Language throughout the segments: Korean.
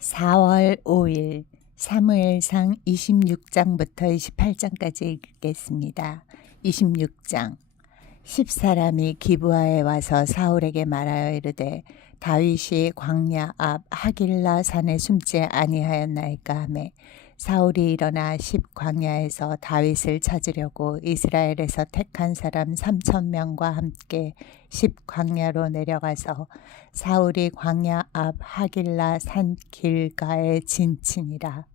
4월 5일 사무엘상 26장부터 28장까지 읽겠습니다. 26장 10사람이 기브아에 와서 사울에게 말하여 이르되 다윗이 광야 앞 하길라 산에 숨지 아니하였나이까 하매 사울이 일어나 10광야에서 다윗을 찾으려고 이스라엘에서 택한 사람 3,000명과 함께 10광야로 내려가서 사울이 광야 앞 하길라 산 길가에 진치니라.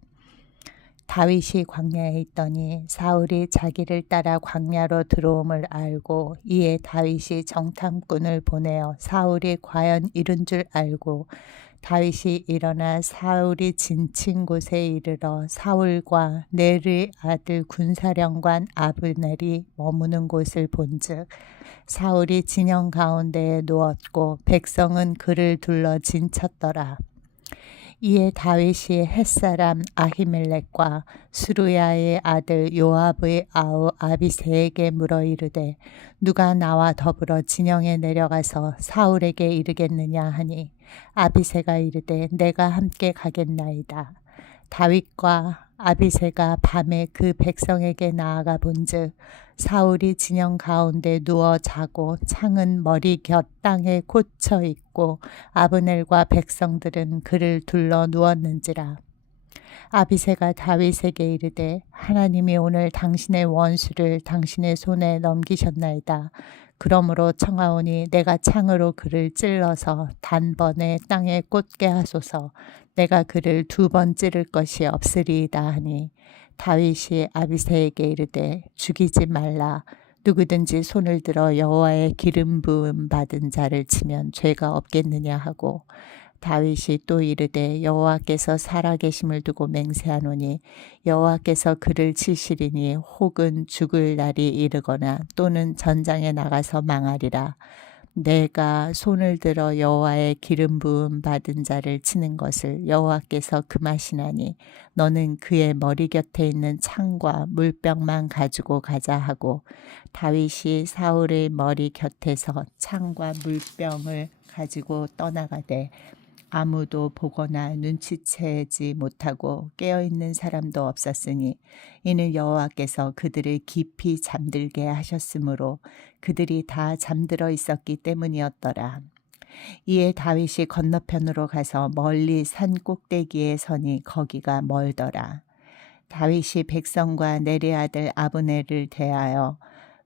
다윗이 광야에 있더니 사울이 자기를 따라 광야로 들어옴을 알고 이에 다윗이 정탐꾼을 보내어 사울이 과연 이른 줄 알고 다윗이 일어나 사울이 진친 곳에 이르러 사울과 넬의 아들 군사령관 아브넬이 머무는 곳을 본즉 사울이 진영 가운데에 누웠고 백성은 그를 둘러 진쳤더라. 이에 다윗이 햇사람 아히멜렉과 수루야의 아들 요압의 아우 아비새에게 물어 이르되 누가 나와 더불어 진영에 내려가서 사울에게 이르겠느냐 하니 아비새가 이르되 내가 함께 가겠나이다. 다윗과 아비새가 밤에 그 백성에게 나아가 본즉 사울이 진영 가운데 누워 자고 창은 머리 곁 땅에 꽂혀 있고 아브넬과 백성들은 그를 둘러 누웠는지라. 아비새가 다윗에게 이르되 하나님이 오늘 당신의 원수를 당신의 손에 넘기셨나이다. 그러므로 청하오니 내가 창으로 그를 찔러서 단번에 땅에 꽂게 하소서. 내가 그를 2번 찌를 것이 없으리이다 하니 다윗이 아비새에게 이르되 죽이지 말라. 누구든지 손을 들어 여호와의 기름 부음 받은 자를 치면 죄가 없겠느냐 하고 다윗이 또 이르되 여호와께서 살아계심을 두고 맹세하노니 여호와께서 그를 치시리니 혹은 죽을 날이 이르거나 또는 전장에 나가서 망하리라. 내가 손을 들어 여호와의 기름 부음 받은 자를 치는 것을 여호와께서 금하시나니 너는 그의 머리 곁에 있는 창과 물병만 가지고 가자 하고 다윗이 사울의 머리 곁에서 창과 물병을 가지고 떠나가되 아무도 보거나 눈치채지 못하고 깨어있는 사람도 없었으니 이는 여호와께서 그들을 깊이 잠들게 하셨으므로 그들이 다 잠들어 있었기 때문이었더라. 이에 다윗이 건너편으로 가서 멀리 산 꼭대기에 서니 거기가 멀더라. 다윗이 백성과 넬의 아들 아브넬을 대하여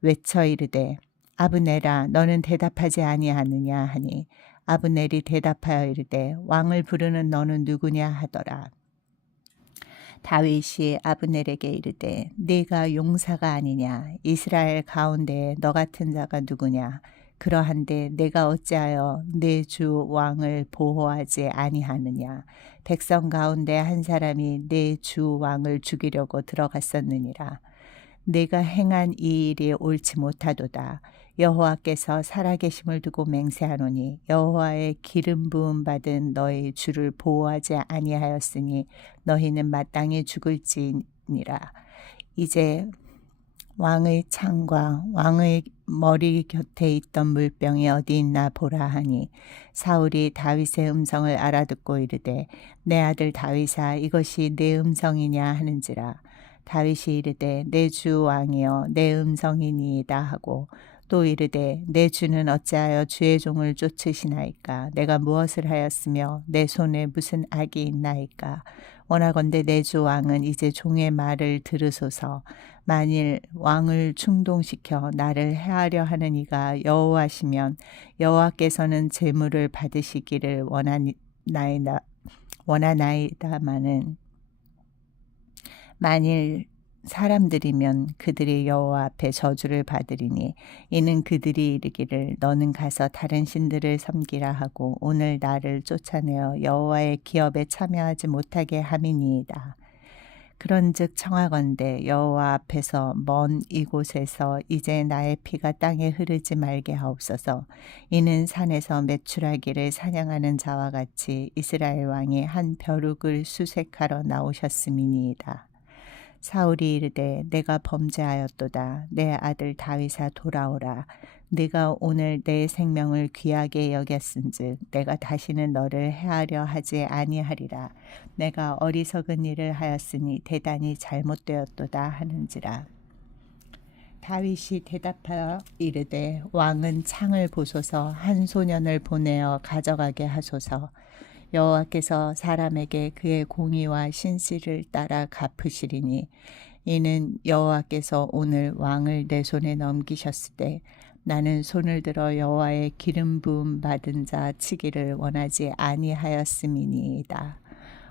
외쳐 이르되 아브넬아 너는 대답하지 아니하느냐 하니 아브넬이 대답하여 이르되 왕을 부르는 너는 누구냐 하더라. 다윗이 아브넬에게 이르되 네가 용사가 아니냐 이스라엘 가운데에 너 같은 자가 누구냐 그러한데 내가 어찌하여 내 주 왕을 보호하지 아니하느냐 백성 가운데 한 사람이 내 주 왕을 죽이려고 들어갔었느니라. 내가 행한 이 일이 옳지 못하도다. 여호와께서 살아계심을 두고 맹세하노니 여호와의 기름 부음 받은 너희 주를 보호하지 아니하였으니 너희는 마땅히 죽을지니라. 이제 왕의 창과 왕의 머리 곁에 있던 물병이 어디 있나 보라 하니 사울이 다윗의 음성을 알아듣고 이르되 내 아들 다윗아 이것이 내 음성이냐 하는지라. 다윗이 이르되 내 주 왕이여 내 음성이니이다 하고 또 이르되 내 주는 어찌하여 주의 종을 쫓으시나이까 내가 무엇을 하였으며 내 손에 무슨 악이 있나이까 원하건대 내 주 왕은 이제 종의 말을 들으소서. 만일 왕을 충동시켜 나를 해하려 하는 이가 여호와시면 여호와께서는 제물을 받으시기를 원하나이다마는 만일 사람들이면 그들이 여호와 앞에 저주를 받으리니 이는 그들이 이르기를 너는 가서 다른 신들을 섬기라 하고 오늘 나를 쫓아내어 여호와의 기업에 참여하지 못하게 함이니이다. 그런즉 청하건대 여호와 앞에서 먼 이곳에서 이제 나의 피가 땅에 흐르지 말게 하옵소서. 이는 산에서 메추라기를 사냥하는 자와 같이 이스라엘 왕이 한 벼룩을 수색하러 나오셨음이니이다. 사울이 이르되 내가 범죄하였도다. 내 아들 다윗아 돌아오라. 네가 오늘 내 생명을 귀하게 여겼은즉 내가 다시는 너를 해하려 하지 아니하리라. 내가 어리석은 일을 하였으니 대단히 잘못되었도다 하는지라. 다윗이 대답하여 이르되 왕은 창을 보소서 한 소년을 보내어 가져가게 하소서. 여호와께서 사람에게 그의 공의와 신실을 따라 갚으시리니 이는 여호와께서 오늘 왕을 내 손에 넘기셨을 때 나는 손을 들어 여호와의 기름 부음 받은 자 치기를 원하지 아니하였음이니이다.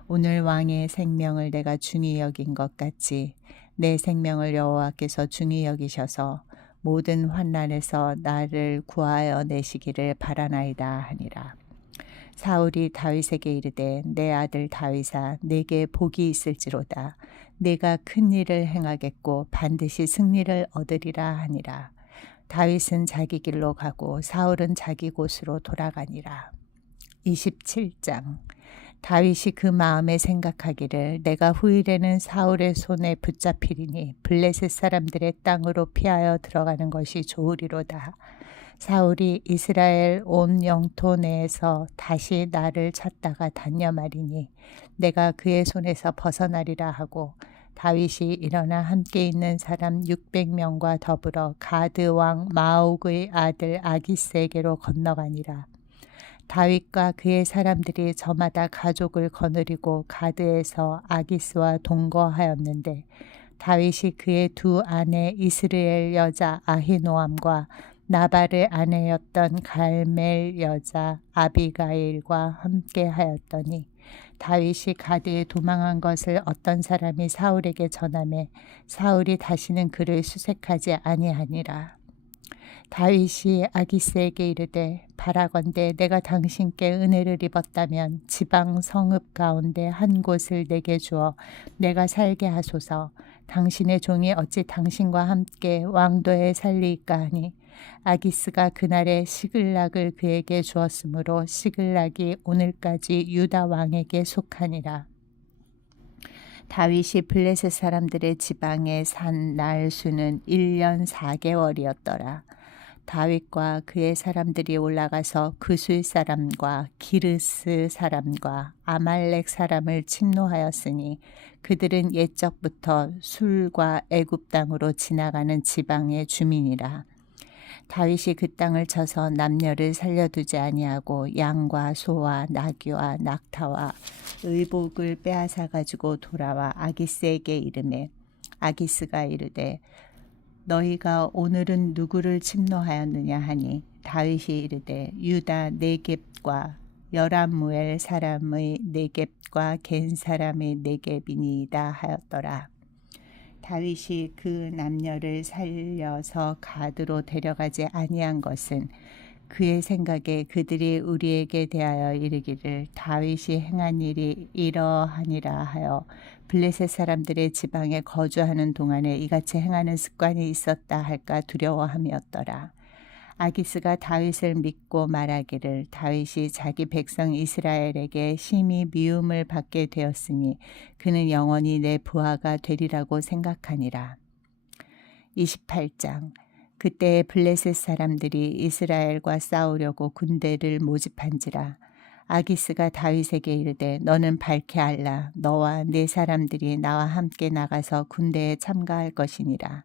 오늘 왕의 생명을 내가 중히 여긴 것 같이 내 생명을 여호와께서 중히 여기셔서 모든 환난에서 나를 구하여 내시기를 바라나이다 하니라. 사울이 다윗에게 이르되 내 아들 다윗아 내게 복이 있을지로다. 내가 큰 일을 행하겠고 반드시 승리를 얻으리라 하니라. 다윗은 자기 길로 가고 사울은 자기 곳으로 돌아가니라. 27장. 다윗이 그 마음에 생각하기를 내가 후일에는 사울의 손에 붙잡히리니 블레셋 사람들의 땅으로 피하여 들어가는 것이 좋으리로다. 사울이 이스라엘 온 영토 내에서 다시 나를 찾다가 단념하리니 내가 그의 손에서 벗어나리라 하고 다윗이 일어나 함께 있는 사람 600명과 더불어 가드 왕 마옥의 아들 아기스에게로 건너가니라. 다윗과 그의 사람들이 저마다 가족을 거느리고 가드에서 아기스와 동거하였는데 다윗이 그의 두 아내 이스라엘 여자 아히노암과 나발의 아내였던 갈멜 여자 아비가일과 함께 하였더니 다윗이 가드에 도망한 것을 어떤 사람이 사울에게 전하매 사울이 다시는 그를 수색하지 아니하니라. 다윗이 아기스에게 이르되 바라건대 내가 당신께 은혜를 입었다면 지방 성읍 가운데 한 곳을 내게 주어 내가 살게 하소서. 당신의 종이 어찌 당신과 함께 왕도에 살리이까 하니 아기스가 그날에 시글락을 그에게 주었으므로 시글락이 오늘까지 유다 왕에게 속하니라. 다윗이 블레셋 사람들의 지방에 산 날 수는 1년 4개월이었더라. 다윗과 그의 사람들이 올라가서 그술 사람과 기르스 사람과 아말렉 사람을 침노하였으니 그들은 옛적부터 술과 애굽 땅으로 지나가는 지방의 주민이라. 다윗이 그 땅을 쳐서 남녀를 살려두지 아니하고 양과 소와 나귀와 낙타와 의복을 빼앗아 가지고 돌아와 아기스에게 이르매 아기스가 이르되 너희가 오늘은 누구를 침노하였느냐 하니 다윗이 이르되 유다 네겝과 여람무엘 사람의 네겝과 겐 사람의 네겝이니이다 하였더라. 다윗이 그 남녀를 살려서 가드로 데려가지 아니한 것은 그의 생각에 그들이 우리에게 대하여 이르기를 다윗이 행한 일이 이러하니라 하여 블레셋 사람들의 지방에 거주하는 동안에 이같이 행하는 습관이 있었다 할까 두려워함이었더라. 아기스가 다윗을 믿고 말하기를 다윗이 자기 백성 이스라엘에게 심히 미움을 받게 되었으니 그는 영원히 내 부하가 되리라고 생각하니라. 28장. 그때 블레셋 사람들이 이스라엘과 싸우려고 군대를 모집한지라. 아기스가 다윗에게 이르되 너는 밝히 알라. 너와 네 사람들이 나와 함께 나가서 군대에 참가할 것이니라.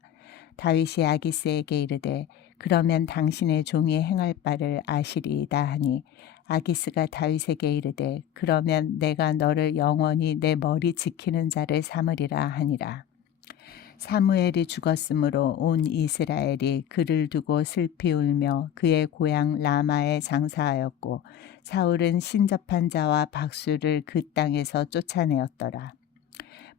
다윗이 아기스에게 이르되 그러면 당신의 종이 행할 바를 아시리이다 하니 아기스가 다윗에게 이르되 그러면 내가 너를 영원히 내 머리 지키는 자를 삼으리라 하니라. 사무엘이 죽었으므로 온 이스라엘이 그를 두고 슬피 울며 그의 고향 라마에 장사하였고 사울은 신접한 자와 박수를 그 땅에서 쫓아내었더라.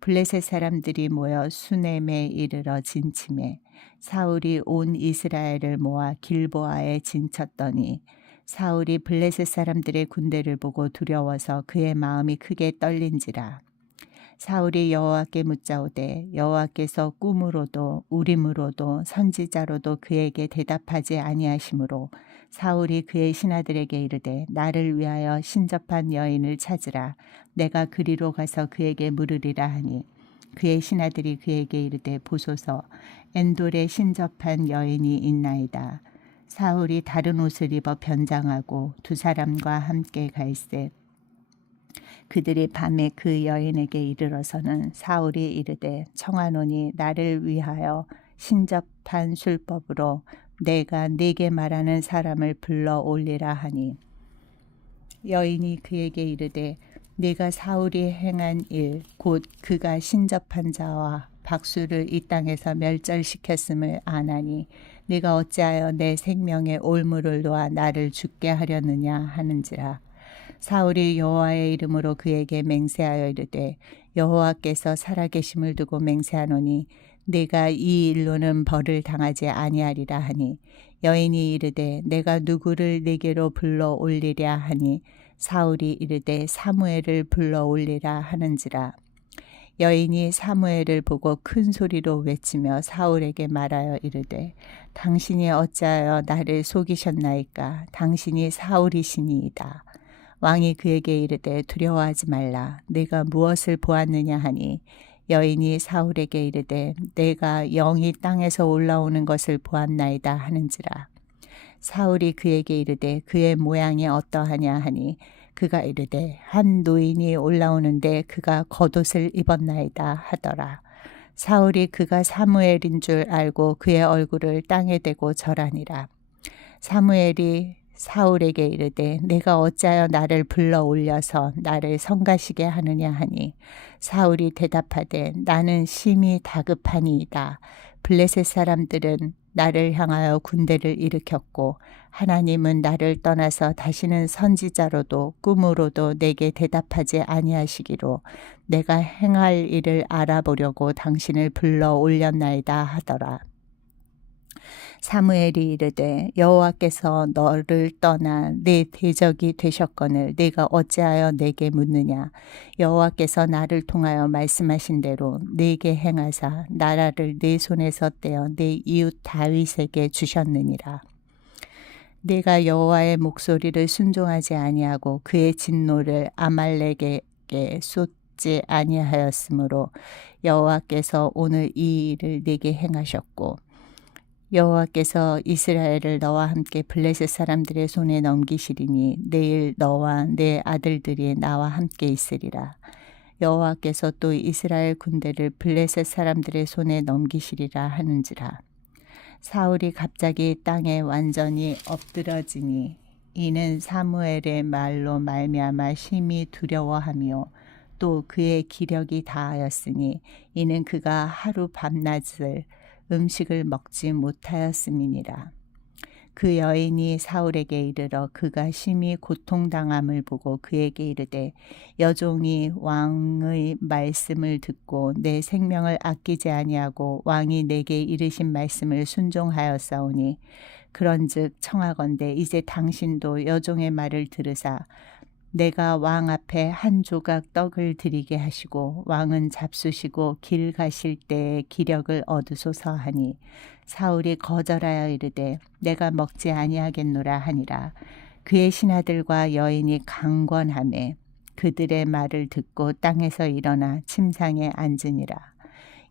블레셋 사람들이 모여 수넴에 이르러 진침해 사울이 온 이스라엘을 모아 길보아에 진쳤더니 사울이 블레셋 사람들의 군대를 보고 두려워서 그의 마음이 크게 떨린지라. 사울이 여호와께 묻자오되 여호와께서 꿈으로도 우림으로도 선지자로도 그에게 대답하지 아니하시므로 사울이 그의 신하들에게 이르되 나를 위하여 신접한 여인을 찾으라. 내가 그리로 가서 그에게 물으리라 하니 그의 신하들이 그에게 이르되 보소서 엔돌에 신접한 여인이 있나이다. 사울이 다른 옷을 입어 변장하고 두 사람과 함께 갈새 그들이 밤에 그 여인에게 이르러서는 사울이 이르되 청하노니 나를 위하여 신접한 술법으로 내가 네게 말하는 사람을 불러 올리라 하니 여인이 그에게 이르되 네가 사울이 행한 일 곧 그가 신접한 자와 박수를 이 땅에서 멸절시켰음을 아나니 네가 어찌하여 내 생명의 올무를 놓아 나를 죽게 하려느냐 하는지라. 사울이 여호와의 이름으로 그에게 맹세하여 이르되 여호와께서 살아계심을 두고 맹세하노니 내가 이 일로는 벌을 당하지 아니하리라 하니 여인이 이르되 내가 누구를 네게로 불러 올리랴 하니 사울이 이르되 사무엘을 불러 올리라 하는지라. 여인이 사무엘을 보고 큰 소리로 외치며 사울에게 말하여 이르되 당신이 어찌하여 나를 속이셨나이까. 당신이 사울이시니이다. 왕이 그에게 이르되 두려워하지 말라. 내가 무엇을 보았느냐 하니 여인이 사울에게 이르되 내가 영이 땅에서 올라오는 것을 보았나이다 하는지라. 사울이 그에게 이르되 그의 모양이 어떠하냐 하니 그가 이르되 한 노인이 올라오는데 그가 겉옷을 입었나이다 하더라. 사울이 그가 사무엘인 줄 알고 그의 얼굴을 땅에 대고 절하니라. 사무엘이 사울에게 이르되 내가 어찌하여 나를 불러 올려서 나를 성가시게 하느냐 하니 사울이 대답하되 나는 심히 다급하니이다. 블레셋 사람들은 나를 향하여 군대를 일으켰고 하나님은 나를 떠나서 다시는 선지자로도 꿈으로도 내게 대답하지 아니하시기로 내가 행할 일을 알아보려고 당신을 불러 올렸나이다 하더라. 사무엘이 이르되 여호와께서 너를 떠나 내 대적이 되셨거늘 네가 어찌하여 내게 묻느냐. 여호와께서 나를 통하여 말씀하신 대로 네게 행하사 나라를 네 손에서 떼어 네 이웃 다윗에게 주셨느니라. 네가 여호와의 목소리를 순종하지 아니하고 그의 진노를 아말렉에게 쏟지 아니하였으므로 여호와께서 오늘 이 일을 네게 행하셨고 여호와께서 이스라엘을 너와 함께 블레셋 사람들의 손에 넘기시리니 내일 너와 내 아들들이 나와 함께 있으리라. 여호와께서 또 이스라엘 군대를 블레셋 사람들의 손에 넘기시리라 하는지라. 사울이 갑자기 땅에 완전히 엎드러지니 이는 사무엘의 말로 말미암아 심히 두려워하며 또 그의 기력이 다하였으니 이는 그가 하루 밤낮을 음식을 먹지 못하였음이니라. 그 여인이 사울에게 이르러 그가 심히 고통당함을 보고 그에게 이르되 여종이 왕의 말씀을 듣고 내 생명을 아끼지 아니하고 왕이 내게 이르신 말씀을 순종하였사오니 그런즉 청하건대 이제 당신도 여종의 말을 들으사 내가 왕 앞에 한 조각 떡을 드리게 하시고 왕은 잡수시고 길 가실 때에 기력을 얻으소서 하니 사울이 거절하여 이르되 내가 먹지 아니하겠노라 하니라. 그의 신하들과 여인이 강권하매 그들의 말을 듣고 땅에서 일어나 침상에 앉으니라.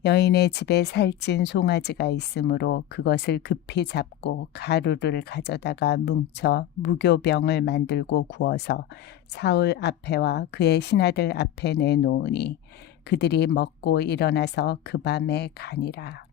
여인의 집에 살찐 송아지가 있으므로 그것을 급히 잡고 가루를 가져다가 뭉쳐 무교병을 만들고 구워서 사울 앞에와 그의 신하들 앞에 내놓으니 그들이 먹고 일어나서 그 밤에 가니라.